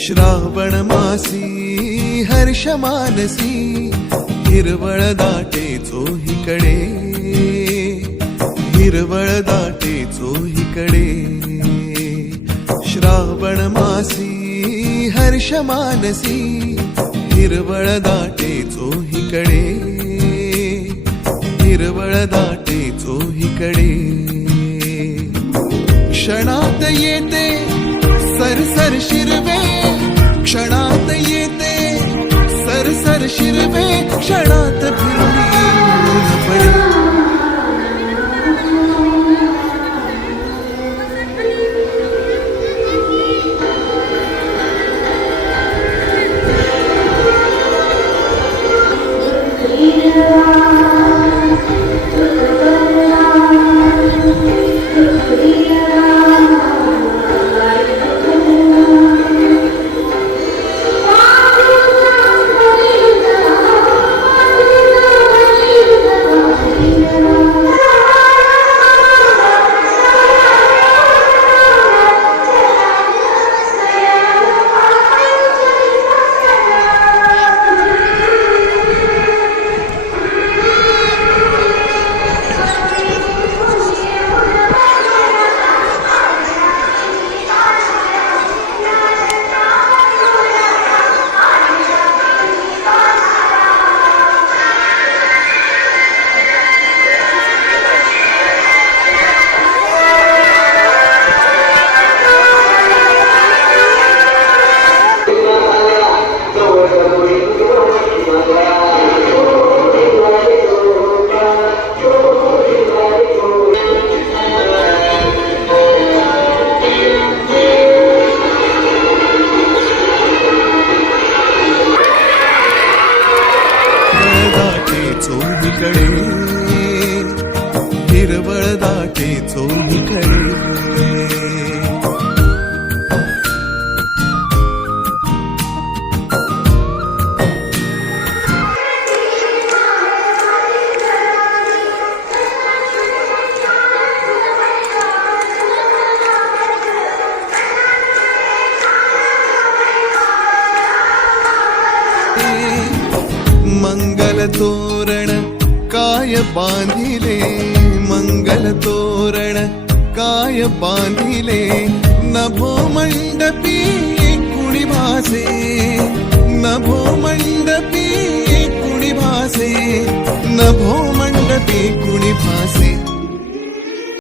श्रावण मासी हर्ष मानसी हिरवळ दाटे चोहीकडे, हिरवळ दाटे चोहीकडे. श्रावण मासी हर्ष मानसी हिरवळ दाटे चोहीकडे, हिरवळ दाटे चोहीकडे. क्षणात येते सरसर शिरवे, क्षणात येते सरसर शिरवे, क्षणात फिरली ऊन पडे. चोहीकडे हिरवळ दाटे चोहीकडे. मंगल तोरण काय बांधिले, मंगल तोरण काय बांधिले. नभो मंडपी कुणी भासे, नभो मंडपी कुणी भासे, नभो मंडपी कुणी भासे.